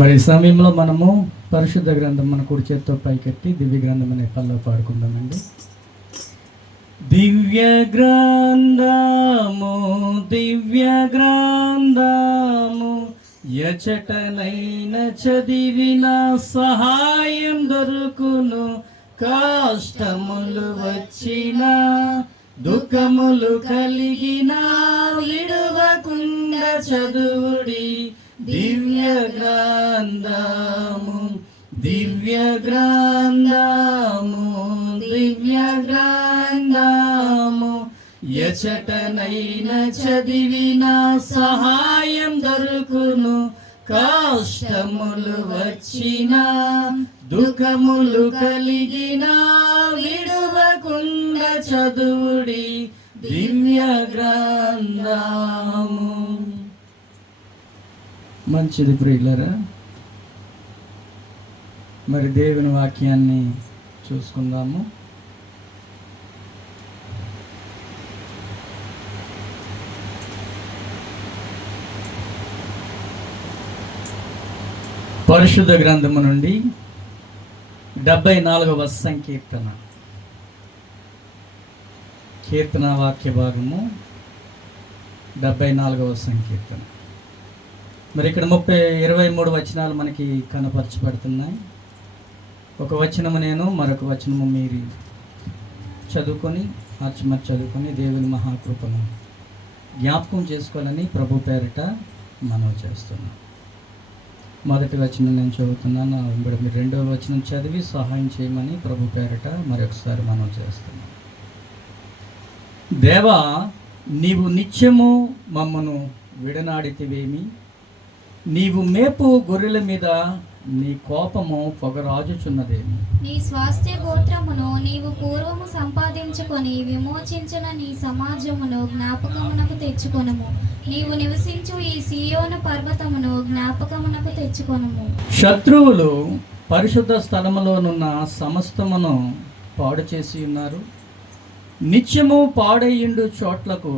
మరి ఈ సమయంలో మనము పరిశుద్ధ గ్రంథం మన కుడి చేత్తో పైకెత్తి దివ్య గ్రంథం అనే పనిలో పాడుకుందామండి. దివ్య గ్రంథము దివ్య గ్రంథము ఎచటనైన చదివిన సహాయం దొరుకును. కష్టములు వచ్చిన దుఃఖములు కలిగిన విడువకుండా చదువుడి దివ్య గ్రంథము దివ్య గ్రంథము దివ్య గ్రంథము ఎచటనైన చదివిన సహాయం దొరుకును. కష్టములు వచ్చిన దుఃఖములు కలిగిన విడువకుండా చదువుడి దివ్య గ్రంథము. మంచిది ప్రియులారా, మరి దేవుని వాక్యాన్ని చూసుకుందాము. పరిశుద్ధ గ్రంథము నుండి 74వ సంకీర్తన, కీర్తన వాక్య భాగము 74వ సంకీర్తన. మరి ఇక్కడ 23 వచనాలు మనకి కనపరచబడుతున్నాయి. ఒక వచనము నేను, మరొక వచనము మీరు చదువుకొని మార్చి చదువుకొని దేవుని మహాకృపను జ్ఞాపకం చేసుకోవాలని ప్రభు పేరిట మనవి చేస్తున్నాను. మొదటి వచనం నేను చదువుతున్నాను, ఇప్పుడు మీరు రెండవ వచనం చదివి సహాయం చేయమని ప్రభు పేరిట మరొకసారి మనవి చేస్తున్నాను. దేవా, నీవు నిత్యము మమ్మను విడనాడితివేమి? నీవు మేపు గొర్రెల మీద నీ కోపము పొగరాజుచున్నదేమి? నీ స్వాస్థ్య గోత్రమును నీవు పూర్వము సంపాదించుకొని విమోచించిన నీ సమాజమును జ్ఞాపకమునకు తెచ్చుకొనుము. నీవు నివసించు ఈ సీయోను పర్వతమును జ్ఞాపకమునకు తెచ్చుకొనుము. శత్రువులు పరిశుద్ధ స్థలములోనున్న సమస్తమును పాడు చేసి ఉన్నారు. నిత్యము పాడయ్యుండు చోట్లకు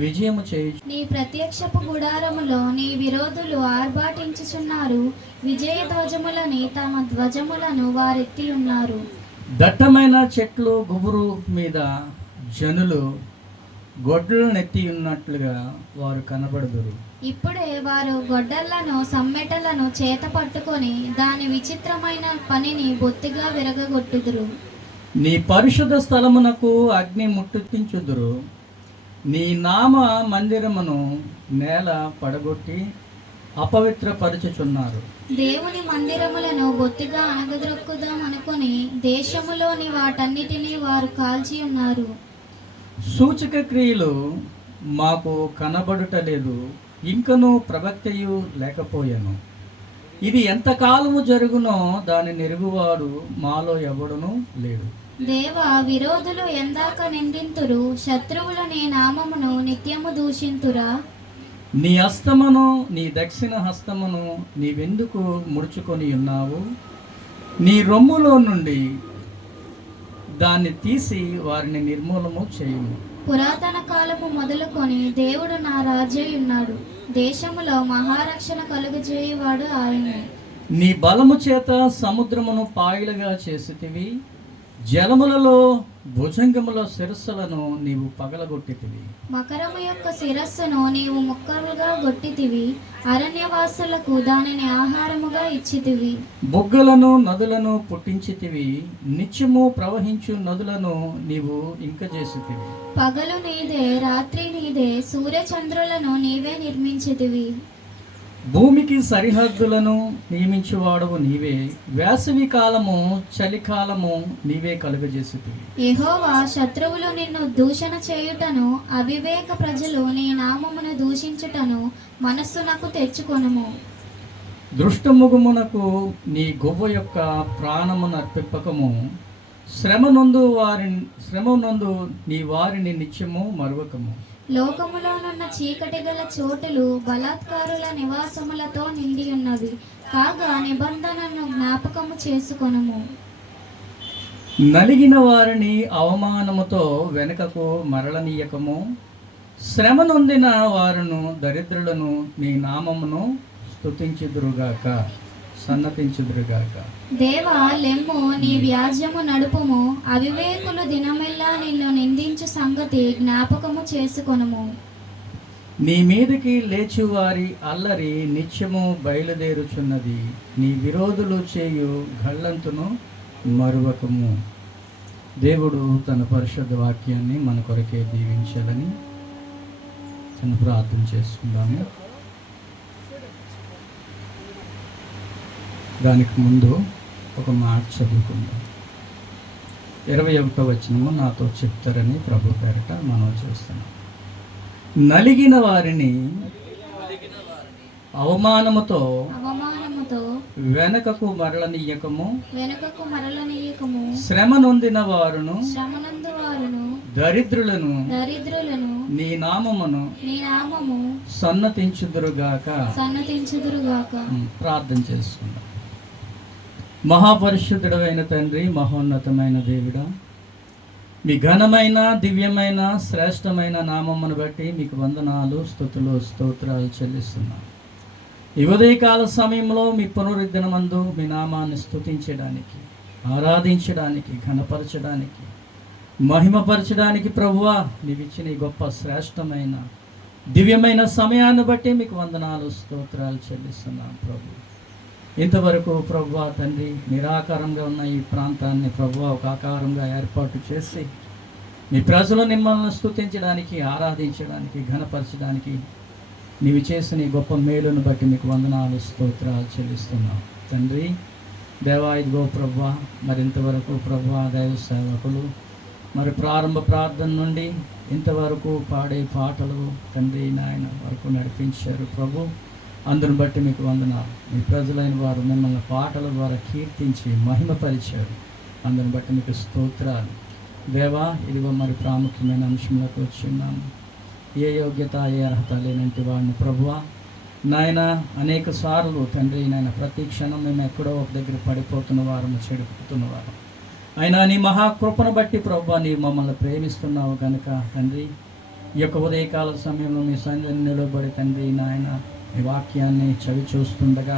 విజయము చేయి. నీ ప్రత్యక్షపు గుడారములో నీ విరోధులు ఆర్భాటించుచున్నారు. విజయ ధ్వజములని తమ ధ్వజములను వారెత్తి ఉన్నారు. దట్టమైన చెట్లు గుబురు మీద జనులు గొడ్డలను నెత్తి ఉన్నట్లుగా వారు కనబడుదురు. ఇప్పుడే వారు గొడ్డళ్లను సమ్మెటలను చేత పట్టుకొని దాని విచిత్రమైన పనిని బొత్తిగా విరగగొట్టుదురు. నీ పరిశుద్ధ స్థలమునకు అగ్ని ముట్టించుదురు. నీ నామ మందిరమును నేల పడగొట్టి అపవిత్రపరచుచున్నారు. దేవుని మందిరములను బొత్తిగా అణగద్రొక్కుదాం అనుకుని దేశములోని వాటన్నిటినీ వారు కాల్చి ఉన్నారు. సూచక క్రియలు మాకు కనబడుటలేదు, ఇంకనూ ప్రవక్తయు లేకపోయాను. ఇది ఎంతకాలము జరుగునో దాని నెరుగువాడు మాలో ఎవడునూ లేడు. దేవా, విరోధులు ఎందాక నిందింతురు, శత్రువులు నీ నామమును నిత్యము దూషింతురా. నీ హస్తమును నీ దక్షిణ హస్తమును నీవెందుకు ముడుచుకొని ఉన్నావు? నీ రొమ్ములో నుండి దాన్ని తీసి వారిని నిర్మూలము చేయుము. పురాతన కాలము మొదలుకొని దేవుడు నా రాజై ఉన్నాడు. దేశములో మహారక్షణ కలుగజేయువాడు ఆయనే. నీ బలము చేత సముద్రమును పాయలుగా చేసితివి, జలములలో భుజంగముల శిరస్సులను నీవు పగలగొట్టితివి. మకరము యొక్క శిరస్సును నీవు ముక్కలుగా గొట్టితివి. అరణ్యవాసులకు దానిని ఆహారముగా ఇచ్చితివి. బుగ్గలను నదులను పుట్టించితివి, నిత్యము ప్రవహించు నదులను నీవు ఇంకజేసితివి. పగలు నీదే, రాత్రి నీదే, సూర్యచంద్రులను నీవే నిర్మించితివి. భూమికి సరిహద్దులను నియమించువాడవు నీవే, వేసవి కాలము చలికాలము నీవే కలుగజేసితివి. యెహోవా, శత్రువులు నిన్ను దూషణ చేయుటను అవివేక ప్రజలు నీ నామమును దూషించుటను మనస్సునకు తెచ్చుకొనుము. దృష్టముఖమునకు నీ గొవ్వ యొక్క ప్రాణమును అర్పిప్పకము. శ్రమనందు నీ వారిని నిత్యము మరువకము. లోకములోనున్న చీకటి గల చోటులు బలాత్కారుల నివాసములతో నిండి ఉన్నవి. కాగా నిబంధనను జ్ఞాపకము చేసుకొనుము. నలిగిన వారిని అవమానముతో వెనుకకు మరలనీయకము. శ్రమ నొందిన వారును దరిద్రులను నీ నామమును స్తుతించుదురుగాక. సన్నతించుదురుగాక. దేవా లెమ్ము, నీ వ్యాజ్యము నడుపుము. అవివేకులు దినమెల్లా నిన్ను నిందించు సంగతి జ్ఞాపకము చేసుకొనుము. నీ మీదకి లేచువారి అల్లరి నిత్యము బయలుదేరుచున్నది. నీ విరోధులు చేయు గళ్ళంతును మరువకము. దేవుడు తన పరిశుద్ధ వాక్యాన్ని మన కొరకే దీవించాలని చిన్న ప్రార్థన చేసుకుందాము. దానికి ముందు ఒక మాట చదువుకుందాం. 21వ వచనము నాతో చెప్తారని ప్రభు పేరట మనం చూస్తున్నాం. నలిగిన వారిని అవమానముతో వెనకకు మరలనీయకము. శ్రమ నొందిన వారును దరిద్రులను నీ నామము సన్నతించుదురుగాక. ప్రార్థన చేసుకుందాం. మహాపరిశుద్ధుడైన తండ్రి, మహోన్నతమైన దేవుడా, మీ ఘనమైన దివ్యమైన శ్రేష్టమైన నామమును బట్టి మీకు వందనాలు, స్తుతులు, స్తోత్రాలు చెల్లిస్తున్నాను. ఈ ఉదయకాల సమయంలో మీ పునరుద్ధరణమందు మీ నామాన్ని స్తుతించడానికి, ఆరాధించడానికి, ఘనపరచడానికి, మహిమపరచడానికి ప్రభువా నీవిచ్చిన ఈ గొప్ప శ్రేష్టమైన దివ్యమైన సమయాన్ని బట్టి మీకు వందనాలు, స్తోత్రాలు చెల్లిస్తున్నాను ప్రభు. ఇంతవరకు ప్రభువా తండ్రి, నిరాకారంగా ఉన్న ఈ ప్రాంతాన్ని ప్రభువా ఒక ఆకారంగా ఏర్పాటు చేసి మీ ప్రజలు మిమ్మల్ని స్తుతించడానికి, ఆరాధించడానికి, ఘనపరచడానికి నీవు చేసిన ఈ గొప్ప మేలును బట్టి మీకు వందనాలు, స్తోత్రాలు చెల్లిస్తున్నాం తండ్రి. దేవా ఇదిగో ప్రభువా, మరింతవరకు ప్రభువా దైవ సేవకులు మరి ప్రారంభ ప్రార్థన నుండి ఇంతవరకు పాడే పాటలు తండ్రి నాయన వరకు నడిపించారు ప్రభు. అందును బట్టి మీకు వందనాలు. మీ ప్రజలైన వారు మిమ్మల్ని పాటల ద్వారా కీర్తించి మహిమపరిచారు. అందును బట్టి మీకు స్తోత్రాలు దేవా. ఇదిగో మరి ప్రాముఖ్యమైన అంశంలోకి వచ్చిన్నాము. ఏ యోగ్యత, ఏ అర్హత లేనంటి వాడిని ప్రభువా నాయన అనేక సార్లు తండ్రి నాయన ప్రతి క్షణం మేము ఎక్కడో ఒక దగ్గర పడిపోతున్న వారము, చెడిపోతున్న వారం. అయినా నీ మహాకృపను బట్టి ప్రభువా నీ మమ్మల్ని ప్రేమిస్తున్నావు కనుక తండ్రి ఈ యొక్క ఉదయకాల సమయంలో మీ సన్నిధిని నిలబడి తండ్రి నాయన ఈ వాక్యాన్ని చవి చూస్తుండగా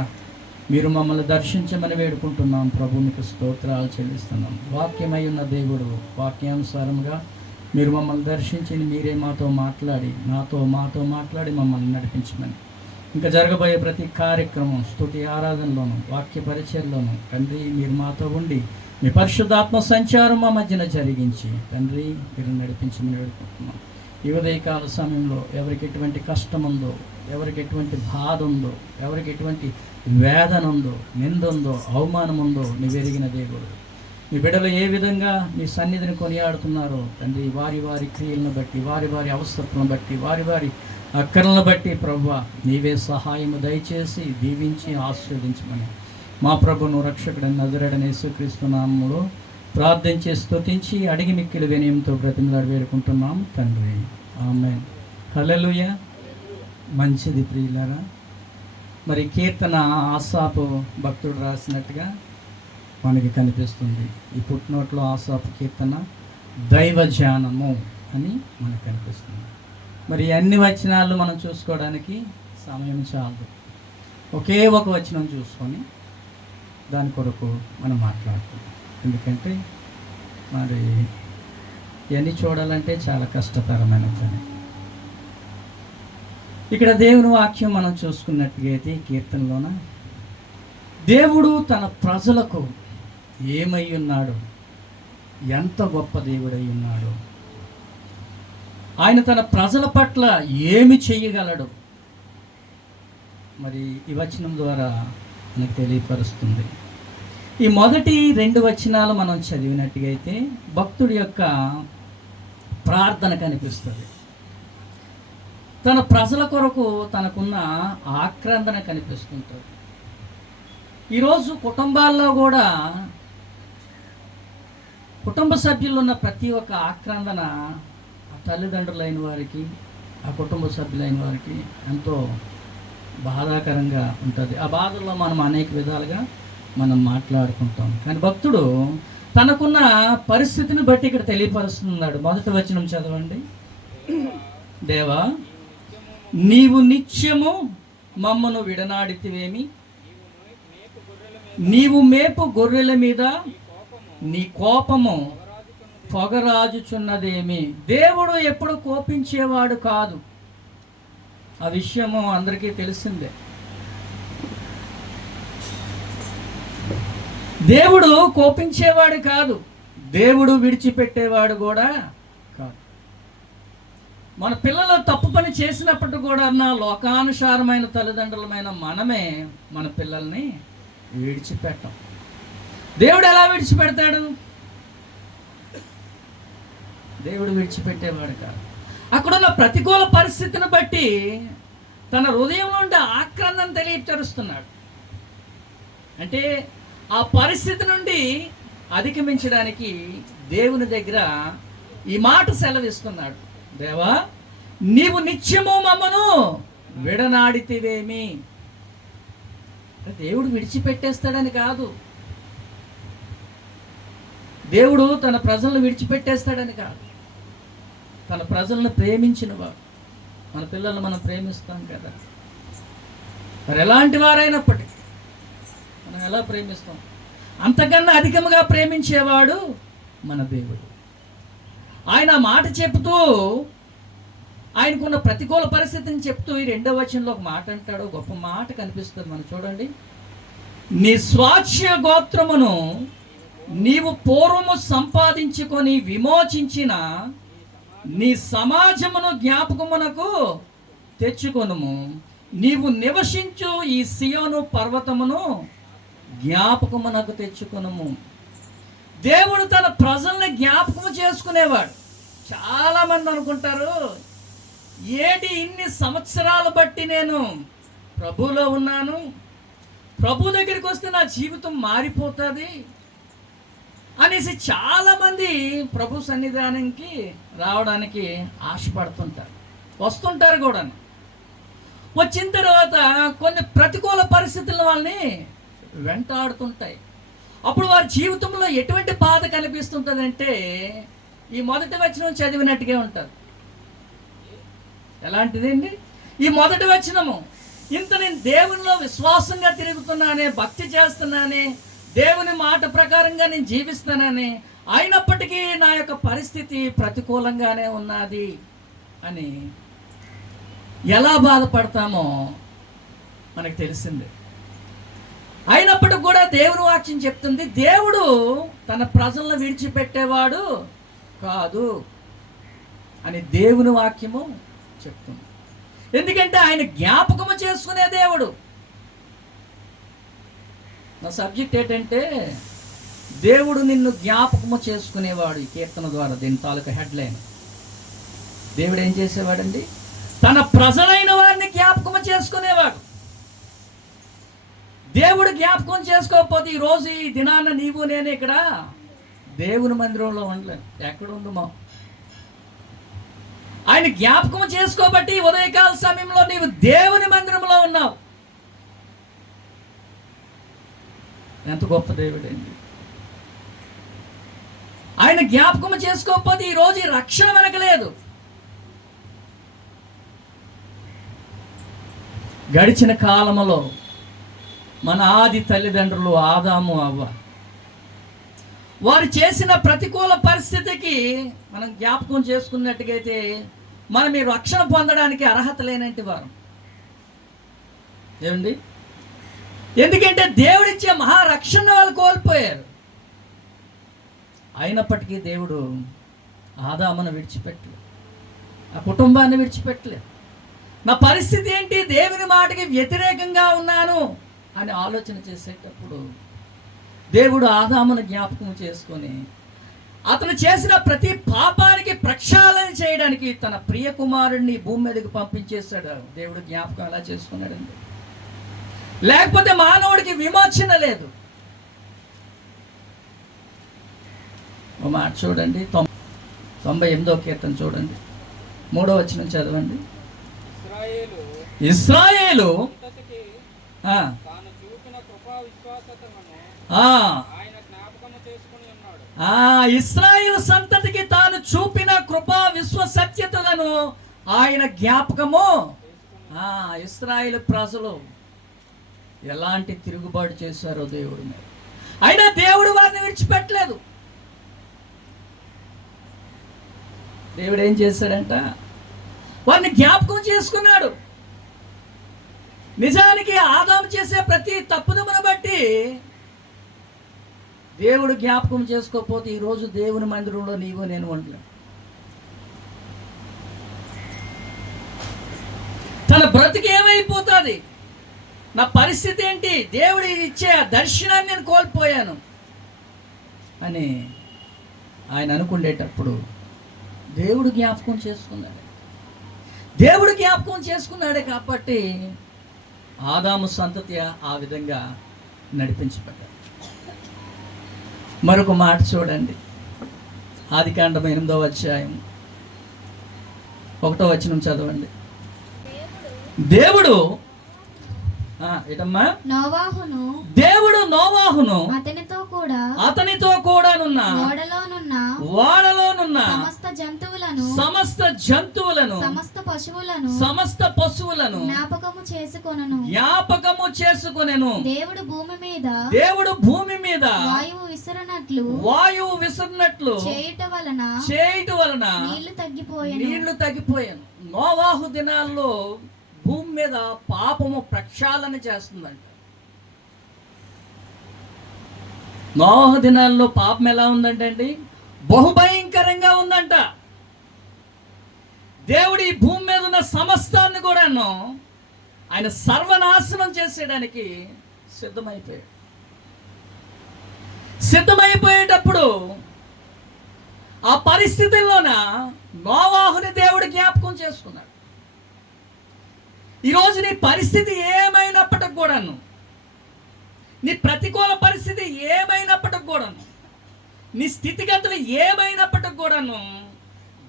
మీరు మమ్మల్ని దర్శించమని వేడుకుంటున్నాం ప్రభు. మీకు స్తోత్రాలు చెల్లిస్తున్నాం. వాక్యమై ఉన్న దేవుడు వాక్యానుసారంగా మీరు మమ్మల్ని దర్శించి మీరే మాతో మాట్లాడి మమ్మల్ని నడిపించమని, ఇంకా జరగబోయే ప్రతి కార్యక్రమం స్తుతి ఆరాధనలోను వాక్య పరిచయంలోను తండ్రి మీరు మాతో ఉండి మీ పరిశుద్ధాత్మ సంచారం మా మధ్యన జరిగించి తండ్రి మీరు నడిపించమని వేడుకుంటున్నాం. ఈ ఉదయకాల సమయంలో ఎవరికి ఎటువంటి కష్టం ఉందో, ఎవరికి ఎటువంటి బాధ ఉందో, ఎవరికి ఎటువంటి వేదన ఉందో, నింద ఉందో, అవమానం ఉందో నీవు ఎరిగిన దేవుడు. మీ బిడ్డలు ఏ విధంగా నీ సన్నిధిని కొనియాడుతున్నారో తండ్రి, వారి వారి క్రియలను బట్టి, వారి వారి అవసరతలను బట్టి, వారి వారి అక్కరలను బట్టి ప్రభువా నీవే సహాయము దయచేసి దీవించి ఆశీర్వదించమని మా ప్రభును రక్షకుడైన నజరేయుడైన యేసుక్రీస్తు నామములో ప్రార్థించి స్తుతించి అడిగి మిక్కిలి వినయంతో బ్రతిమలాడి వేడుకుంటున్నాం తండ్రి. ఆమేన్. హల్లెలూయా. మంచిది ప్రియులారా. మరి కీర్తన ఆసాపు భక్తుడు రాసినట్టుగా మనకి కనిపిస్తుంది. ఈ పుట్టినోట్లో ఆసాపు కీర్తన దైవజానము అని మనకు కనిపిస్తుంది. మరి అన్ని వచనాలు మనం చూసుకోవడానికి సమయం చాలదు. ఒకే ఒక వచనం చూసుకొని దాని కొరకు మనం మాట్లాడుతున్నాం. ఎందుకంటే మరి ఇవన్నీ చూడాలంటే చాలా కష్టతరమైన పని. ఇక్కడ దేవుని వాక్యం మనం చూసుకున్నట్టుగా అయితే కీర్తనలోన దేవుడు తన ప్రజలకు ఏమై ఉన్నాడు, ఎంత గొప్ప దేవుడై ఉన్నాడు, ఆయన తన ప్రజల పట్ల ఏమి చేయగలడు మరి ఈ వచనం ద్వారా మనకు తెలియపరుస్తుంది. ఈ మొదటి 2 వచనాలు మనం చదివినట్టుగా అయితే భక్తుడి యొక్క ప్రార్థన కనిపిస్తుంది. తన ప్రజల కొరకు తనకున్న ఆక్రందన కనిపిస్తుంటుంది. ఈరోజు కుటుంబాల్లో కూడా కుటుంబ సభ్యులు ఉన్న ప్రతి ఒక్క ఆక్రందన ఆ తల్లిదండ్రులైన వారికి, ఆ కుటుంబ సభ్యులైన వారికి ఎంతో బాధాకరంగా ఉంటుంది. ఆ బాధల్లో మనం అనేక విధాలుగా మనం మాట్లాడుకుంటాం. కానీ భక్తుడు తనకున్న పరిస్థితిని బట్టి ఇక్కడ తెలియపరుస్తున్నాడు. మొదటి వచనం చదవండి. దేవా నీవు నిత్యము మమ్మను విడనాడితివేమి, నీవు మేపు గొర్రెల మీద నీ కోపము పొగరాజుచున్నదేమి. దేవుడు ఎప్పుడు కోపించేవాడు కాదు, ఆ విషయము అందరికీ తెలిసిందే. దేవుడు కోపించేవాడు కాదు, దేవుడు విడిచిపెట్టేవాడు కూడా కాదు. మన పిల్లలు తప్పు పని చేసినప్పటికీ కూడా లోకానుసారమైన తల్లిదండ్రులమైన మనమే మన పిల్లల్ని విడిచిపెట్టాం. దేవుడు ఎలా విడిచిపెడతాడు? దేవుడు విడిచిపెట్టేవాడు కాదు. అక్కడున్న ప్రతికూల పరిస్థితిని బట్టి తన హృదయంలో ఉండే ఆక్రందన తెలియపరుస్తున్నాడు. అంటే ఆ పరిస్థితి నుండి అధిగమించడానికి దేవుని దగ్గర ఈ మాట సెలవిస్తున్నాడు. దేవా, నీవు నిత్యము మమ్మను విడనాడితివేమి. దేవుడు విడిచిపెట్టేస్తాడని కాదు, దేవుడు తన ప్రజలను విడిచిపెట్టేస్తాడని కాదు. తన ప్రజలను ప్రేమించిన వాడు. మన పిల్లలను మనం ప్రేమిస్తాం కదా, మరి ఎలాంటి వారైనప్పటికీ మనం ఎలా ప్రేమిస్తాం? అంతకన్నా అధికంగా ప్రేమించేవాడు మన దేవుడు. ఆయన మాట చెప్తూ, ఆయనకున్న ప్రతికూల పరిస్థితిని చెప్తూ ఈ 2వ వచనంలో ఒక మాట అంటాడు. గొప్ప మాట కనిపిస్తుంది మనం చూడండి. నీ స్వాచ్య గోత్రమును నీవు పూర్వము సంపాదించుకొని విమోచించిన నీ సమాజమును జ్ఞాపకమునకు తెచ్చుకొనుము. నీవు నివసించు ఈ సియోను పర్వతమును జ్ఞాపకమునకు తెచ్చుకొనుము. దేవుడు తన ప్రజల్ని జ్ఞాపకము చేసుకునేవాడు. చాలామంది అనుకుంటారు, ఏటి ఇన్ని సంవత్సరాలు బట్టి నేను ప్రభువులో ఉన్నాను, ప్రభు దగ్గరికి వస్తే నా జీవితం మారిపోతుంది అనేసి చాలామంది ప్రభు సన్నిధానానికి రావడానికి ఆశపడుతుంటారు, వస్తుంటారు కూడా. వచ్చిన తర్వాత కొన్ని ప్రతికూల పరిస్థితులు వాళ్ళని వెంటాడుతుంటాయి. అప్పుడు వారి జీవితంలో ఎటువంటి బాధ కనిపిస్తుంటుందంటే ఈ మొదటి వచనం చదివినట్టుగా ఉంటుంది. ఎలాంటిదండి ఈ మొదటి వచనము? ఇంత నేను దేవునిలో విశ్వాసంగా తిరుగుతున్నానే, భక్తి చేస్తున్నానే, దేవుని మాట ప్రకారంగా నేను జీవిస్తానని, అయినప్పటికీ నా యొక్క పరిస్థితి ప్రతికూలంగానే ఉన్నది అని ఎలా బాధపడతామో మనకు తెలిసిందే. అయినప్పటికి కూడా దేవుని వాక్యం చెప్తుంది, దేవుడు తన ప్రజలను విడిచిపెట్టేవాడు కాదు అని దేవుని వాక్యము చెప్తుంది. ఎందుకంటే ఆయన జ్ఞాపకము చేసుకునే దేవుడు. నా సబ్జెక్ట్ ఏంటంటే దేవుడు నిన్ను జ్ఞాపకము చేసుకునేవాడు. ఈ కీర్తన ద్వారా దీని తాలూకా హెడ్లైన్. దేవుడు ఏం చేసేవాడండి? తన ప్రజలైన వారిని జ్ఞాపకము చేసుకునేవాడు. దేవుడు జ్ఞాపకం చేసుకోకపోతే ఈరోజు ఈ దినాన నీవు నేను ఇక్కడ దేవుని మందిరంలో ఉండలేను. ఎక్కడుందమో ఆయన జ్ఞాపకం చేసుకోబట్టి ఉదయకాల సమయంలో నీవు దేవుని మందిరంలో ఉన్నావు. ఎంత గొప్ప దేవుడండి! ఆయన జ్ఞాపకం చేసుకోకపోతే ఈరోజు ఈ రక్షణ మనకు లేదు. గడిచిన కాలంలో మన ఆది తల్లిదండ్రులు ఆదాము అవ్వ వారు చేసిన ప్రతికూల పరిస్థితికి మనం జ్ఞాపకం చేసుకున్నట్టుగైతే మనం ఈ రక్షణ పొందడానికి అర్హత లేనంటి వారు. ఏమండి? ఎందుకంటే దేవుడిచ్చే మహారక్షణ వాళ్ళు కోల్పోయారు. అయినప్పటికీ దేవుడు ఆదామును విడిచిపెట్టలేదు, ఆ కుటుంబాన్ని విడిచిపెట్టలేదు. నా పరిస్థితి ఏంటి? దేవుని మాటకి వ్యతిరేకంగా ఉన్నాను అని ఆలోచన చేసేటప్పుడు దేవుడు ఆదామును జ్ఞాపకం చేసుకొని అతను చేసిన ప్రతి పాపానికి ప్రక్షాళన చేయడానికి తన ప్రియ కుమారుడిని భూమి మీదకి పంపించేశాడు. దేవుడు జ్ఞాపకం ఎలా చేసుకున్నాడండి? లేకపోతే మానవుడికి విమోచన లేదు. ఒక మాట చూడండి, 98వ కీర్తన చూడండి, 3వ వచనం చదవండి. ఇశ్రాయేలు ఇశ్రాయేలు సంతతికి తాను చూపిన కృపా విశ్వసత్యతలను ఆయన జ్ఞాపకము. ఇశ్రాయేలు ప్రజలు ఎలాంటి తిరుగుబాటు చేశారో దేవుడి మీద. అయినా దేవుడు వారిని విడిచిపెట్టలేదు. దేవుడు ఏం చేశాడంట? వారిని జ్ఞాపకం చేసుకున్నాడు. నిజానికి ఆదాము చేసే ప్రతి తప్పుదమును బట్టి దేవుడు జ్ఞాపకం చేసుకోకపోతే ఈరోజు దేవుని మందిరంలో నీవు నేను ఉండలేను. తన బ్రతికి ఏమైపోతుంది, నా పరిస్థితి ఏంటి, దేవుడు ఇచ్చే దర్శనాన్ని నేను కోల్పోయాను అని ఆయన అనుకునేటప్పుడు దేవుడు జ్ఞాపకం చేసుకున్నాడు. దేవుడు జ్ఞాపకం చేసుకున్నాడే కాబట్టి ఆదాము సంతతి ఆ విధంగా నడిపించబడ్డాడు. మరొక మాట చూడండి, ఆదికాండం 8వ అధ్యాయం 1వ వచనం చదవండి. దేవుడు ఏటమ్మా? దేవుడు నోవాహును అతనితో కూడానున్న ఓడలోనున్న సమస్త జంతువులను సమస్త పశువులను జ్ఞాపకము చేసుకొనెను. దేవుడు భూమి మీద వాయువు విసరినట్లు చేయుట వలన నీళ్లు తగ్గిపోయాను. నోవాహు దినాల్లో భూమి మీద పాపము ప్రక్షాళన చేస్తుందంట. నోవాహు దినాల్లో పాపం ఎలా ఉందంటే అండి, బహుభయంకరంగా ఉందంట. దేవుడు ఈ భూమి మీద ఉన్న సమస్తాన్ని కూడాను ఆయన సర్వనాశనం చేసేయడానికి సిద్ధమైపోయేటప్పుడు ఆ పరిస్థితుల్లోన నోవాహుని దేవుడు జ్ఞాపకం చేసుకున్నాడు. ఈరోజు నీ పరిస్థితి ఏమైనప్పటికి కూడాను, నీ ప్రతికూల పరిస్థితి ఏమైనప్పటికి కూడాను, నీ స్థితిగతులు ఏమైనప్పటికి కూడాను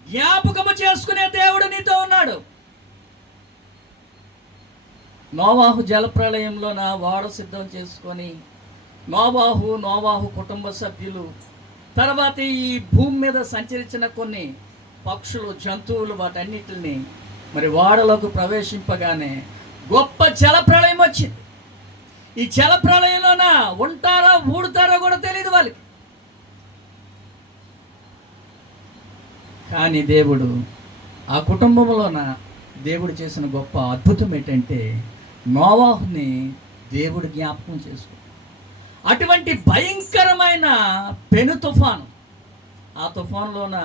జ్ఞాపకము చేసుకునే దేవుడు నీతో ఉన్నాడు. నోవాహు జలప్రళయంలో ఓడ సిద్ధం చేసుకొని నోవాహు కుటుంబ సభ్యులు, తర్వాత ఈ భూమి మీద సంచరించిన కొన్ని పక్షులు, జంతువులు, వాటన్నిటిని మరి ఓడలోకి ప్రవేశింపగానే గొప్ప జలప్రళయం వచ్చింది. ఈ జలప్రళయంలోన ఉంటారో ఊడుతారో కూడా తెలియదు వాళ్ళకి. కానీ దేవుడు ఆ కుటుంబంలోన దేవుడు చేసిన గొప్ప అద్భుతం ఏంటంటే నోవాహుని దేవుడు జ్ఞాపకం చేసుకో. అటువంటి భయంకరమైన పెను తుఫాను, ఆ తుఫాన్లోన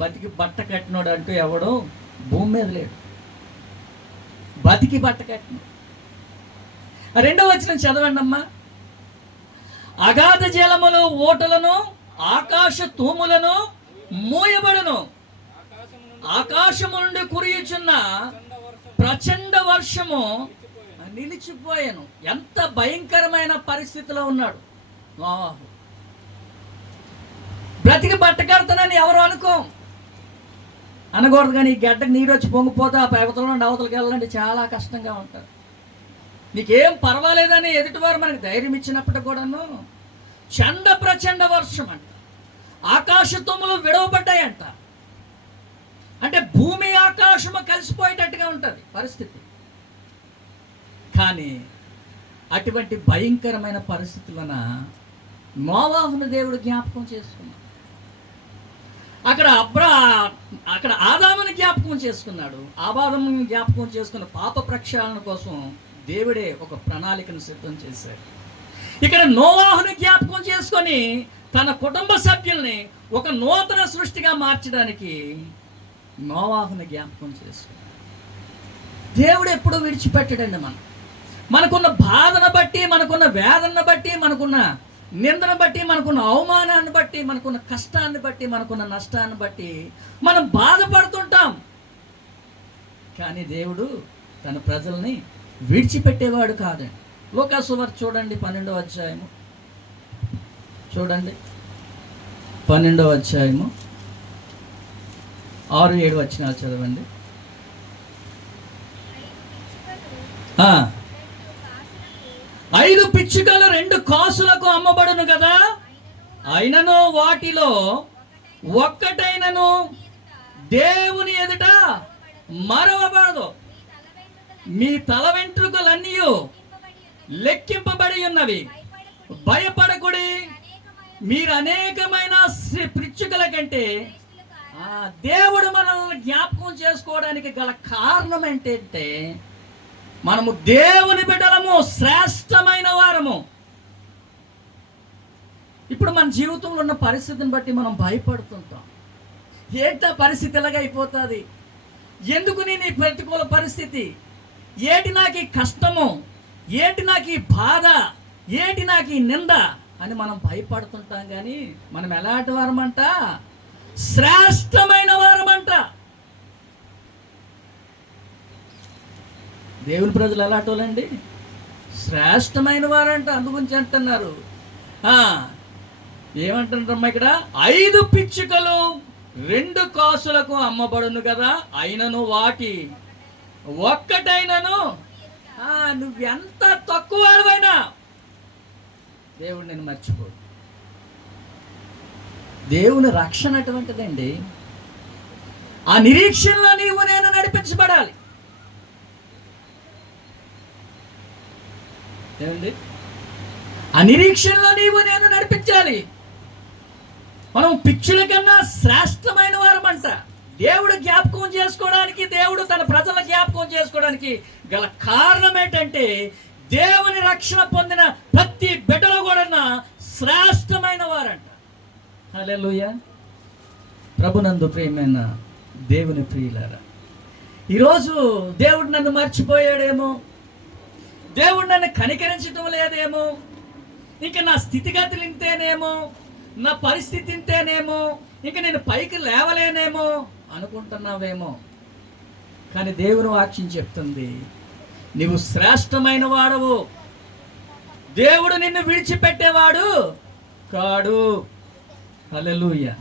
బతికి బట్ట కట్టినోడు అంటూ ఎవడో భూమి మీద లేడు. బతికి బట్ట కట్టినోడు. 2వ వచనం చదవండి అమ్మా. అగాధ జలములు ఓటలను ఆకాశ తూములను మూయబడును, ఆకాశము నుండి కురియుచున్న ప్రచండ వర్షము నిలిచిపోయాను. ఎంత భయంకరమైన పరిస్థితిలో ఉన్నాడు నోవాహు. బ్రతికి బట్ట కడతానని ఎవరు అనకూడదు, కానీ ఈ గడ్డకు నీరు వచ్చి పొంగిపోతే ఆ అవతల నుండి అవతలకి వెళ్ళాలంటే చాలా కష్టంగా ఉంటుంది. నీకేం పర్వాలేదని ఎదుటివారు మనకి ధైర్యం ఇచ్చినప్పటికి కూడాను ప్రచండ వర్షం అంట, ఆకాశ తుమ్ములు విడవబడ్డాయంట. అంటే భూమి ఆకాశము కలిసిపోయేటట్టుగా ఉంటుంది పరిస్థితి. కానీ అటువంటి భయంకరమైన పరిస్థితులన నోవాహును దేవుడు జ్ఞాపకం చేసుకున్నాడు. అక్కడ ఆదాముని జ్ఞాపకం చేసుకున్నాడు. ఆదాముని జ్ఞాపకం చేసుకున్న పాప ప్రక్షాళన కోసం దేవుడే ఒక ప్రణాళికను సిద్ధం చేశాడు. ఇక్కడ నోవాహుని జ్ఞాపకం చేసుకొని తన కుటుంబ సభ్యుల్ని ఒక నూతన సృష్టిగా మార్చడానికి నోవాహుని జ్ఞాపకం చేసుకున్నాడు. దేవుడు ఎప్పుడూ విడిచిపెట్టడండి. మనకున్న బాధను బట్టి, మనకున్న వేదనను బట్టి, మనకున్న నిందను బట్టి, మనకున్న అవమానాన్ని బట్టి, మనకున్న కష్టాన్ని బట్టి, మనకున్న నష్టాన్ని బట్టి మనం బాధపడుతుంటాం. కానీ దేవుడు తన ప్రజల్ని విడిచిపెట్టేవాడు కాదండి. లూకాసు సువార్త చూడండి 12వ అధ్యాయము, చూడండి 12వ అధ్యాయము 6-7 వచనాలు చదవండి. 5 పిచ్చుకలు 2 కాసులకు అమ్మబడును కదా, అయినను వాటిలో ఒక్కటైనను దేవుని ఎదుట మరవబడదు. మీ తల వెంట్రుకలన్నీ లెక్కింపబడి ఉన్నవి. భయపడకుడి, మీరు అనేకమైన పిచ్చుకల కంటే దేవుడు మనల్ని జ్ఞాపకం చేసుకోవడానికి గల కారణం ఏంటంటే మనము దేవుని బిడ్డలము, శ్రేష్టమైన వారము. ఇప్పుడు మన జీవితంలో ఉన్న పరిస్థితిని బట్టి మనం భయపడుతుంటాం. ఏంటా పరిస్థితి ఎలాగైపోతుంది, ఎందుకు నేను ఈ ప్రతికూల పరిస్థితి, ఏంటి నాకు ఈ కష్టము, ఏంటి నాకు ఈ బాధ, ఏంటి నాకు ఈ నింద అని మనం భయపడుతుంటాం. కానీ మనం ఎలాంటి వారమంట, శ్రేష్టమైన వారమంట. దేవుని ప్రజలు ఎలాంటి వాళ్ళండి, శ్రేష్టమైన వారంట. అందుగురించి అంటున్నారు, ఏమంటున్నారమ్మా ఇక్కడ, 5 పిచ్చుకలు 2 కాసులకు అమ్మబడును కదా, అయినను వాటి ఒక్కటైనను నువ్వెంత తక్కువ వాడివైనా దేవుడు నేను మర్చిపోడు. దేవుని రక్షణ అటువంటిదండి. ఆ నిరీక్షణలో నీవు నేను నడిపించబడాలి. ఏమండి, ఆ నిరీక్షణలో నీవు నేను నడిపించాలి. మనం పిచ్చుల కన్నా శ్రేష్టమైన వారమంట. దేవుడు జ్ఞాపకం చేసుకోవడానికి, దేవుడు తన ప్రజల జ్ఞాపకం చేసుకోవడానికి గల కారణం ఏంటంటే దేవుని రక్షణ పొందిన ప్రతి బిడ్డలో కూడా శ్రేష్టమైన వారంట. హల్లెలూయా. ప్రభునందు ప్రియమైన దేవుని ప్రియులారా, ఈరోజు దేవుడు నన్ను మర్చిపోయాడేమో, దేవుడు నన్ను కనికరించడం లేదేమో, ఇంకా నా స్థితిగతులు ఇంతేనేమో, నా పరిస్థితి ఇంతేనేమో, ఇంకా నేను పైకి లేవలేనేమో అనుకుంటున్నావేమో. కానీ దేవుని వాక్యం చెప్తుంది, నీవు శ్రేష్టమైన వాడవు. దేవుడు నిన్ను విడిచిపెట్టేవాడు కాడు. హల్లెలూయా.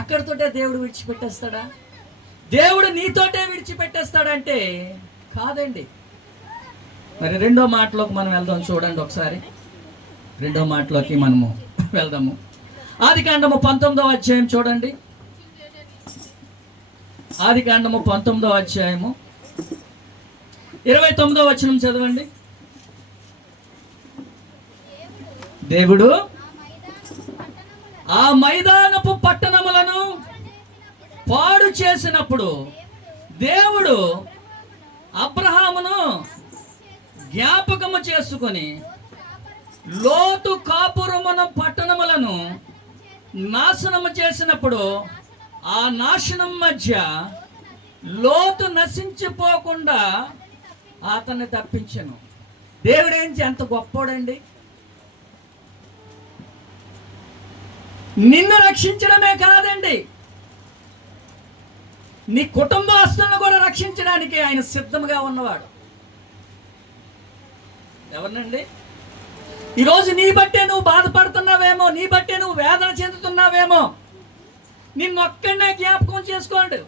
అక్కడితోటే దేవుడు విడిచిపెట్టేస్తాడా? దేవుడు నీతోటే విడిచిపెట్టేస్తాడంటే కాదండి. మరి రెండో మాటలోకి మనం వెళ్దాం. చూడండి ఒకసారి, రెండో మాటలోకి మనము వెళ్దాము. ఆదికాండము 19వ అధ్యాయం చూడండి. ఆదికాండము 19వ అధ్యాయము 29వ వచనం చదవండి. దేవుడు ఆ మైదానపు పట్టణములను పాడు చేసినప్పుడు దేవుడు అబ్రహామును జ్ఞాపకము చేసుకొని లోతు కాపురమున పట్టణములను నాశనము చేసినప్పుడు ఆ నాశనం మధ్య లోతు నశించిపోకుండా అతన్ని తప్పించను. దేవుడు ఏంటి ఎంత గొప్పోడండి. నిన్ను రక్షించడమే కాదండి, నీ కుటుంబస్తులను కూడా రక్షించడానికి ఆయన సిద్ధంగా ఉన్నవాడు. ఎవరినండి? ఈరోజు నీ బట్టే నువ్వు బాధపడుతున్నావేమో, నీ బట్టే నువ్వు వేదన చెందుతున్నావేమో, నిన్నొక్కడనే జ్ఞాపకం చేసుకోండి.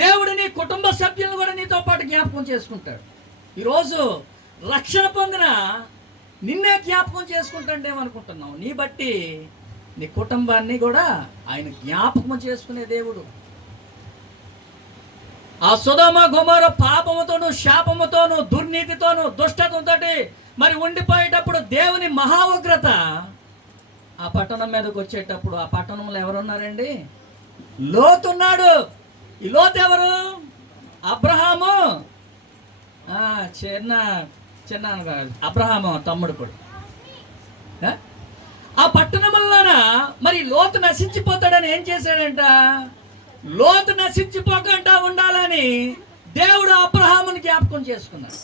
దేవుడు నీ కుటుంబ సభ్యులను కూడా నీతో పాటు జ్ఞాపకం చేసుకుంటాడు. ఈరోజు రక్షణ పొందిన నిన్నే జ్ఞాపకం చేసుకుంటాడేమనుకుంటున్నావు. నీ బట్టి నీ కుటుంబాన్ని కూడా ఆయన జ్ఞాపకం చేసుకునే దేవుడు. ఆ సొదొమ గొమొర పాపముతోను, శాపముతోను, దుర్నీతితోను, దుష్టతతో మరి ఉండిపోయేటప్పుడు దేవుని మహా ఉగ్రత ఆ పట్టణం మీదకి వచ్చేటప్పుడు ఆ పట్టణంలో ఎవరున్నారండి? లోతున్నాడు. ఈ లోతు ఎవరు? అబ్రహాము చిన్న అబ్రహాము తమ్ముడు కూడా. ఆ పట్టణంలోన మరి లోతు నశించిపోతాడని ఏం చేశాడంట? లోతు నశించిపోకుండా ఉండాలని దేవుడు అబ్రహాముని జ్ఞాపకం చేసుకున్నాడు.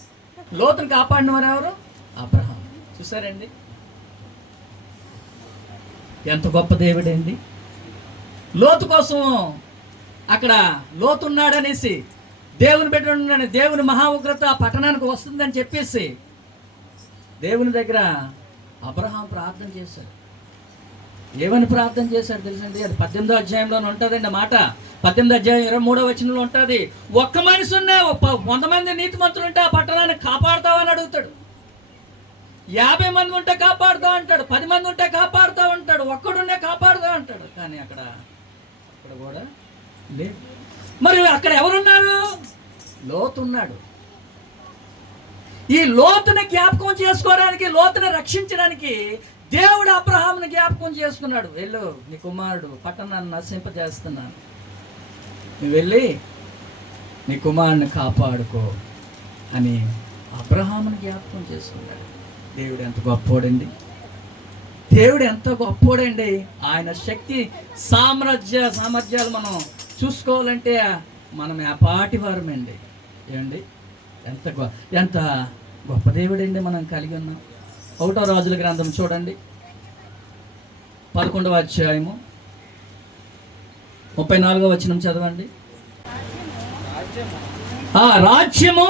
లోతును కాపాడిన వారు ఎవరు? అబ్రహాం. చూసారండి ఎంత గొప్ప దేవుడండి. లోతు కోసం అక్కడ లోతున్నాడనేసి, దేవుని బిడ్డ దేవుని మహా ఉగ్రత పట్టణానికి వస్తుందని చెప్పేసి దేవుని దగ్గర అబ్రహాం ప్రార్థన చేశాడు. ఏమని ప్రార్థన చేశాడు తెలుసండి? అది 18వ అధ్యాయంలోనే ఉంటుందండి మాట. 18వ అధ్యాయం 23వ వచనంలో ఉంటుంది. ఒక్క మనిషి ఉన్నా 100 మంది నీతిమంతులు ఉంటే ఆ పట్టణాన్ని కాపాడుతావని అడుగుతాడు. 50 మంది ఉంటే కాపాడుతావు అంటాడు, 10 మంది ఉంటే కాపాడుతావు అంటాడు, ఒక్కడుండే కాపాడుతావు అంటాడు. కానీ అక్కడ కూడా లేదు. మరి అక్కడ ఎవరున్నారు? లోతున్నాడు. ఈ లోతుని జ్ఞాపకం చేసుకోవడానికి, లోతుని రక్షించడానికి దేవుడు అబ్రహాముని జ్ఞాపకం చేసుకున్నాడు. వెళ్ళు, నీ కుమారుడు పట్టణాన్ని నశింపజేస్తున్నాను, నువ్వు వెళ్ళి నీ కుమారుని కాపాడుకో అని అబ్రహాముని జ్ఞాపకం చేసుకున్నాడు. దేవుడు ఎంత గొప్పోడండి, దేవుడు ఎంత గొప్పోడండి. ఆయన శక్తి సామర్థ్యాలు మనం చూసుకోవాలంటే మనం ఏపాటి వారమండి. ఏమండి, ఎంత గొప్ప దేవుడండి మనం కలిగి ఉన్నాం. 1వ రాజుల గ్రంథం చూడండి, 11వ అధ్యాయము 34వ వచనం చదవండి. రాజ్యము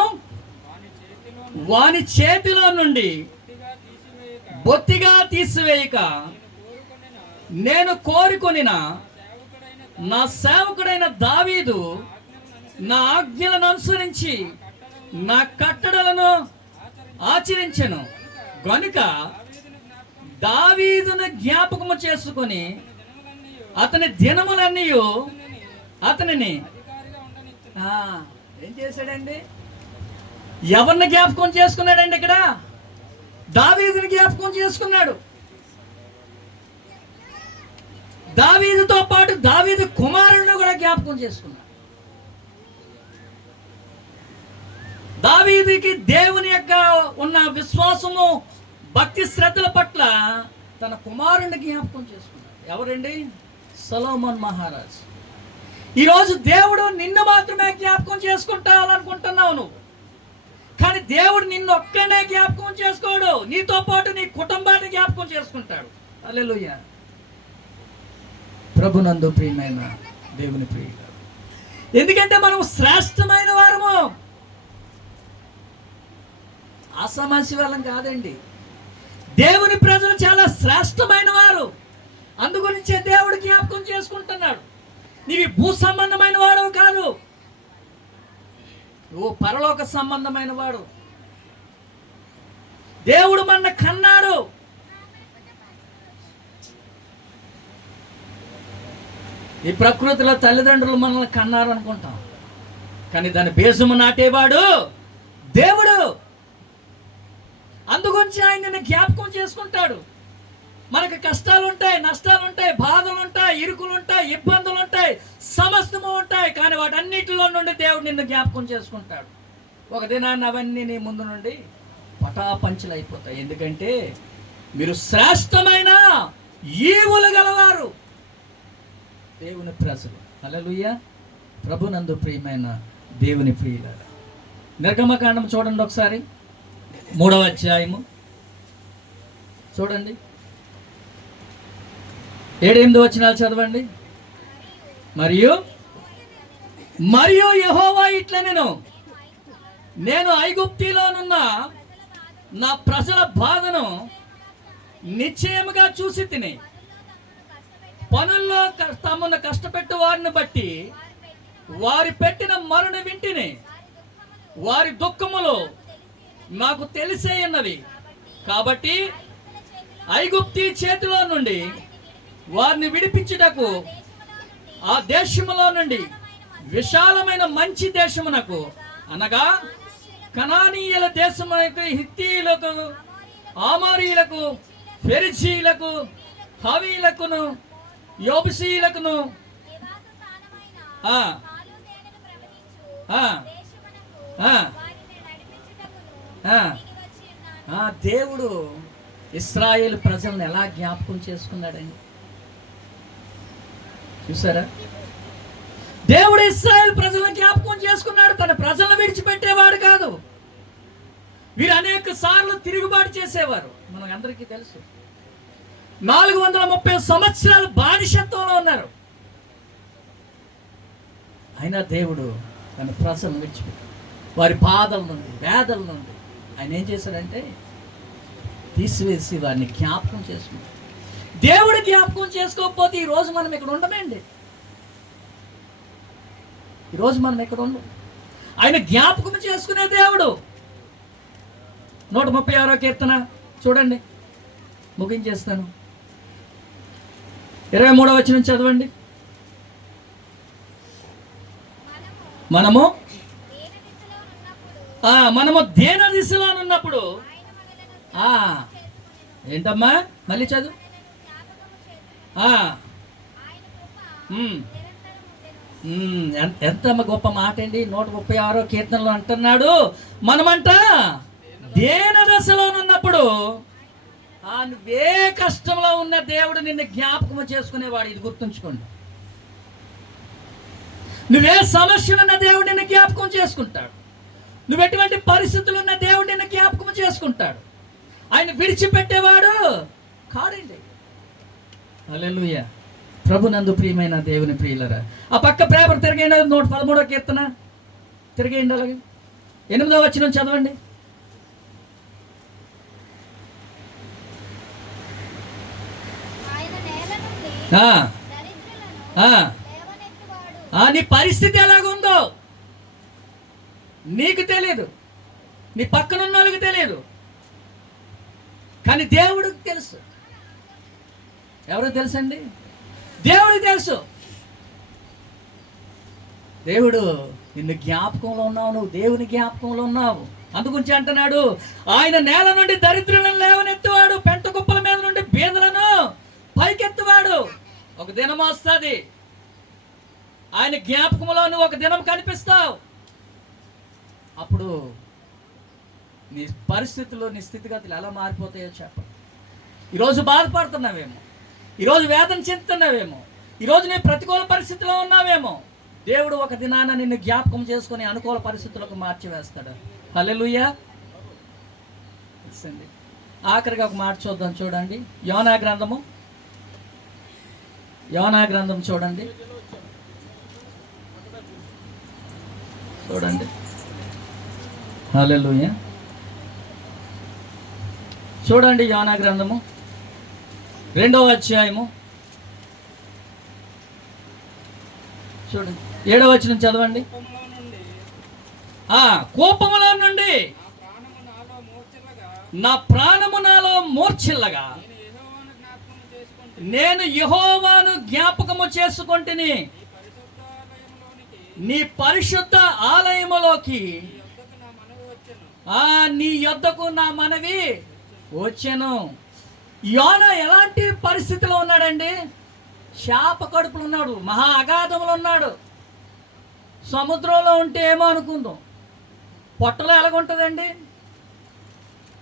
వాని చేతిలో నుండి బొత్తిగా తీసివేయక నేను కోరుకొనిన నా సేవకుడైన దావీదు నా ఆజ్ఞలను అనుసరించి నా కట్టడలను ఆచరించెను గనుక దావీదును జ్ఞాపకము చేసుకొని అతని దినములన్నీ అతనిని ఏం చేశాడండి? ఎవరిని జ్ఞాపకం చేసుకున్నాడండి? ఇక్కడ దావీదుని జ్ఞాపకం చేసుకున్నాడు. దావీదుతో పాటు దావీదు కుమారుడిని కూడా జ్ఞాపకం చేసుకున్నాడు. దావీదుకి దేవుని యొక్క ఉన్న విశ్వాసము, భక్తి శ్రద్ధల పట్ల తన కుమారుడిని జ్ఞాపకం చేసుకున్నాడు. ఎవరండి? సొలొమోన్ మహారాజ్. ఈరోజు దేవుడు నిన్ను మాత్రమే జ్ఞాపకం చేసుకుంటావనుకుంటున్నావు నువ్వు, కానీ దేవుడు నిన్ను ఒక్కనే జ్ఞాపకం చేసుకోడు, నీతో పాటు నీ కుటుంబాన్ని జ్ఞాపకం చేసుకుంటాడు. హల్లెలూయా. ప్రభునందు ప్రియమైన దేవుని ప్రియులు, ఎందుకంటే మనం శ్రేష్టమైన వారము, అసమస్య వాళ్ళం కాదండి. దేవుని ప్రజలు చాలా శ్రేష్టమైన వారు. అందుగురించే దేవుడు జ్ఞాపకం చేసుకుంటున్నాడు. నీవి భూ సంబంధమైన వాడు కాదు, నువ్వు పరలోక సంబంధమైన వాడు. దేవుడు మన కన్నాడు. ఈ ప్రకృతిలో తల్లిదండ్రులు మనల్ని కన్నారు అనుకుంటాం, కానీ దాని బేసము నాటేవాడు దేవుడు. అందుగురించి ఆయన నిన్ను జ్ఞాపకం చేసుకుంటాడు. మనకు కష్టాలు ఉంటాయి, నష్టాలు ఉంటాయి, బాధలు ఉంటాయి, ఇరుకులు ఉంటాయి, ఇబ్బందులు ఉంటాయి, సమస్తము ఉంటాయి, కానీ వాటన్నిటిలో నుండి దేవుడు నిన్ను జ్ఞాపకం చేసుకుంటాడు. ఒక దినాన్ని అవన్నీ నీ ముందు నుండి పటాపంచలు అయిపోతాయి. ఎందుకంటే మీరు శ్రేష్టమైన ఈవులు గలవారు, దేవుని ప్రజలు. హల్లెలూయా. ప్రభునందు ప్రియమైన దేవుని ప్రియులారా, నిర్గమకాండం చూడండి ఒకసారి, 3వ అధ్యాయము చూడండి, 7-8 వచనాలు చదవండి. మరియు యెహోవా ఇట్లనెను, నేను ఐగుప్తిలోనున్న నా ప్రజల బాధను నిశ్చయముగా చూసి తిని, పనుల్లో తమను కష్టపెట్టు వారిని బట్టి వారి పెట్టిన మరుని వింటిని, వారి దుఃఖములు నాకు తెలిసే ఉన్నవి. కాబట్టి ఐగుప్తి చేతిలో నుండి వారిని విడిపించుటకు ఆ దేశములో నుండి విశాలమైన మంచి దేశమునకు, అనగా కనానీయుల దేశమునకు, హిత్తీయులకు, ఆమోరీయులకు, ఫెరిజీయులకు, హవీలకును, యోబుసీయులకును దేవుడు ఇశ్రాయేలు ప్రజలను ఎలా జ్ఞాపకం చేసుకున్నాడండి చూసారా? దేవుడు ఇశ్రాయేలు ప్రజలను జ్ఞాపకం చేసుకున్నాడు. తన ప్రజలను విడిచిపెట్టేవాడు కాదు. వీరు అనేక సార్లు తిరుగుబాటు చేసేవారు, మనకు అందరికీ తెలుసు. 430 సంవత్సరాలు బానిసత్వంలో ఉన్నారు. అయినా దేవుడు తన ప్రజలను విడిచిపెట్టాడు. వారి బాధల నుండి, వేదల నుండి ఆయన ఏం చేశాడంటే తీసివేసి వారిని జ్ఞాపకం చేసుకున్నాడు. దేవుడు జ్ఞాపకం చేసుకోకపోతే ఈరోజు మనం ఇక్కడ ఉండమండి. ఈరోజు మనం ఇక్కడ ఉండం. ఆయన జ్ఞాపకం చేసుకునే దేవుడు. 136వ కీర్తన చూడండి, ముగించేస్తాను. 23వ వచనం చదవండి. మనము మనము దేన దిశలో ఉన్నప్పుడు ఏంటమ్మా మళ్ళీ చదువు. ఎంత గొప్ప మాట అండి. 136వ కీర్తనలో అంటున్నాడు, మనమంట దేన దశలో ఉన్నప్పుడు నువ్వే కష్టంలో ఉన్న దేవుడు నిన్ను జ్ఞాపకం చేసుకునేవాడు. ఇది గుర్తుంచుకోండి. నువ్వే సమస్యలు ఉన్న దేవుడు నిన్ను జ్ఞాపకం చేసుకుంటాడు. నువ్వు ఎటువంటి పరిస్థితులు ఉన్న దేవుడు నిన్ను జ్ఞాపకం చేసుకుంటాడు. ఆయన విడిచిపెట్టేవాడు కాడండి. హల్లెలూయా. ప్రభునందు ప్రియమైన దేవుని ప్రియులరా, ఆ పక్క పేపర్ తిరిగేయండి. 113వ కీర్తన తిరిగేయండి. అలాగే 8వ వచనం చదవండి. నీ పరిస్థితి ఎలాగుందో నీకు తెలియదు, నీ పక్కనున్న వాళ్ళకి తెలియదు, కానీ దేవుడికి తెలుసు. ఎవరికి తెలుసండి? దేవుడికి తెలుసు. దేవుడు నిన్ను జ్ఞాపకంలో ఉన్నావు, నువ్వు దేవుని జ్ఞాపకంలో ఉన్నావు. అందుగురించి అంటున్నాడు, ఆయన నేల నుండి దరిద్రులను లేవనెత్తువాడు, పెంట కుప్పల మీద నుండి బీదలను పైకెత్తువాడు. ఒక దినం వస్తుంది, ఆయన జ్ఞాపకంలో నువ్వు ఒక దినం కనిపిస్తావు. అప్పుడు నీ పరిస్థితులు, నీ స్థితిగతులు ఎలా మారిపోతాయో చెప్పండి. ఈరోజు బాధపడుతున్నావేమో, ఈరోజు వేదన చెందుతున్నావేమో, ఈరోజు నీ ప్రతికూల పరిస్థితిలో ఉన్నావేమో. దేవుడు ఒక దినాన నిన్ను జ్ఞాపకం చేసుకుని అనుకూల పరిస్థితులకు మార్చివేస్తాడు. హల్లెలూయా. ఆఖరిగా ఒక మాట చూద్దాం. చూడండి, యోనా గ్రంథం చూడండి. హల్లెలూయా. చూడండి, యోనా గ్రంథము 2వ అధ్యాయము చూడండి, 7వ వచనం చదవండి. కోపములో నుండి నా ప్రాణము నాలో మూర్ఛిల్లగా నేను యెహోవాను జ్ఞాపకము చేసుకొంటిని. నీ పరిశుద్ధ ఆలయములోకి నీ యొద్దకు నా మనవి వచ్చెను. యోనా ఎలాంటి పరిస్థితిలో ఉన్నాడండి? శాప కడుపులో ఉన్నాడు, మహా అగాధంలో ఉన్నాడు. సముద్రంలో ఉంటే ఏమో అనుకుందాం, పొట్టలో ఎలాగుంటుందండి?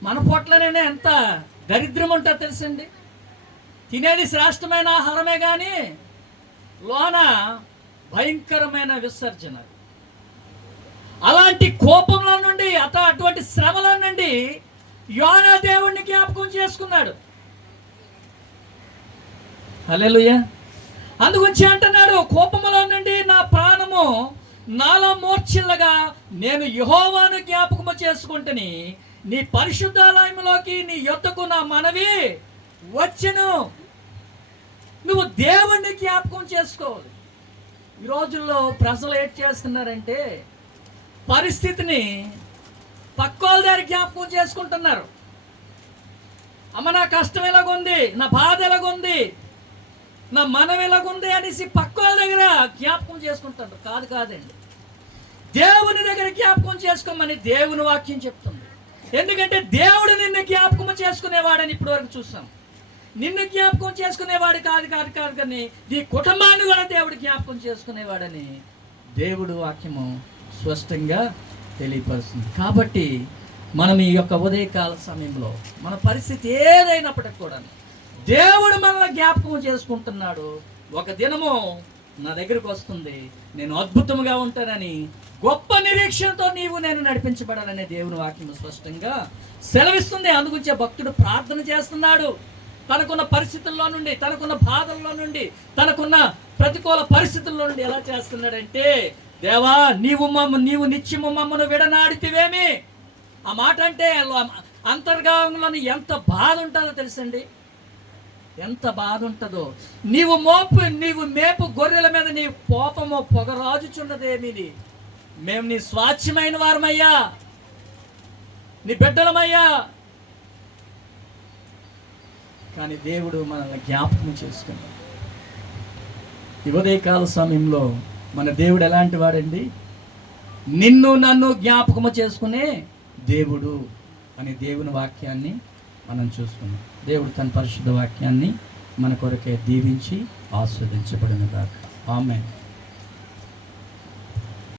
మన పొట్టలోనే ఎంత దరిద్రం ఉంటుందో తెలుసండి. తినేది శ్రేష్టమైన ఆహారమే కానీ లోన భయంకరమైన విసర్జన. అలాంటి కోపంలో నుండి అటువంటి శ్రమలో నుండి యోనా దేవుణ్ణి జ్ఞాపకం చేసుకున్నాడు. హల్లెలూయా. అందుగురించి అంటున్నాడు, కోపములో నుండి నా ప్రాణము నాలో మూర్ఛిల్లగా నేను యెహోవాను జ్ఞాపకము చేసుకుంటుని. నీ పరిశుద్ధాలయములోకి నీ యొద్దకు నా మనవి వచ్చెను. నువ్వు దేవుణ్ణి జ్ఞాపకం చేసుకోవాలి. ఈ రోజుల్లో ప్రజలు ఏం చేస్తున్నారంటే పరిస్థితిని పక్కోళ్ళ దగ్గర జ్ఞాపకం చేసుకుంటున్నారు. అమ్మ నా కష్టం ఎలాగుంది, నా బాధ ఎలాగుంది, నా మనం ఎలాగుంది అనేసి పక్కోళ్ళ దగ్గర జ్ఞాపకం చేసుకుంటారు. కాదండి, దేవుని దగ్గర జ్ఞాపకం చేసుకోమని దేవుని వాక్యం చెప్తుంది. ఎందుకంటే దేవుడు నిన్ను జ్ఞాపకం చేసుకునేవాడని ఇప్పటి వరకు చూసాం. నిన్ను జ్ఞాపకం చేసుకునేవాడు కాదు కానీ నీ కుటుంబాన్ని కూడా దేవుడు జ్ఞాపకం చేసుకునేవాడని దేవుడు వాక్యము స్పష్టంగా తెలియపరుస్తుంది. కాబట్టి మనం ఈ యొక్క ఉదయకాల సమయంలో మన పరిస్థితి ఏదైనప్పటికీ కూడా దేవుడు మనల్ని జ్ఞాపకం చేసుకుంటున్నాడు. ఒక దినము నా దగ్గరకు వస్తుంది, నేను అద్భుతంగా ఉంటానని గొప్ప నిరీక్షణతో నేను నడిపించబడాలనే దేవుని వాక్యం స్పష్టంగా సెలవిస్తుంది. అందుగురించే భక్తుడు ప్రార్థన చేస్తున్నాడు. తనకున్న పరిస్థితుల్లో నుండి, తనకున్న బాధల్లో నుండి, తనకున్న ప్రతికూల పరిస్థితుల్లో నుండి ఎలా చేస్తున్నాడంటే, దేవా నీవు నిత్యము మమ్మను విడనాడితివేమి. ఆ మాట అంటే అంతర్గామంలోని ఎంత బాధ ఉంటుందో తెలుసండి, ఎంత బాధ ఉంటుందో. నీవు మేపు గొర్రెల మీద నీ కోపము పొగరాజుచున్నదేమిది. మేము నీ స్వాచ్ఛమైన వారమయ్యా, నీ బిడ్డలమయ్యా. కానీ దేవుడు మనల్ని జ్ఞాపకం చేసుకున్నాడు. ఈ ఉదయకాల సమయంలో మన దేవుడు ఎలాంటి వాడండి? నిన్ను నన్ను జ్ఞాపకము చేసుకునే దేవుడు అనే దేవుని వాక్యాన్ని మనం చూస్తున్నాం. దేవుడు తన పరిశుద్ధ వాక్యాన్ని మన కొరకే దీవించి ఆస్వాదించబడిన దాకా. ఆమేన్.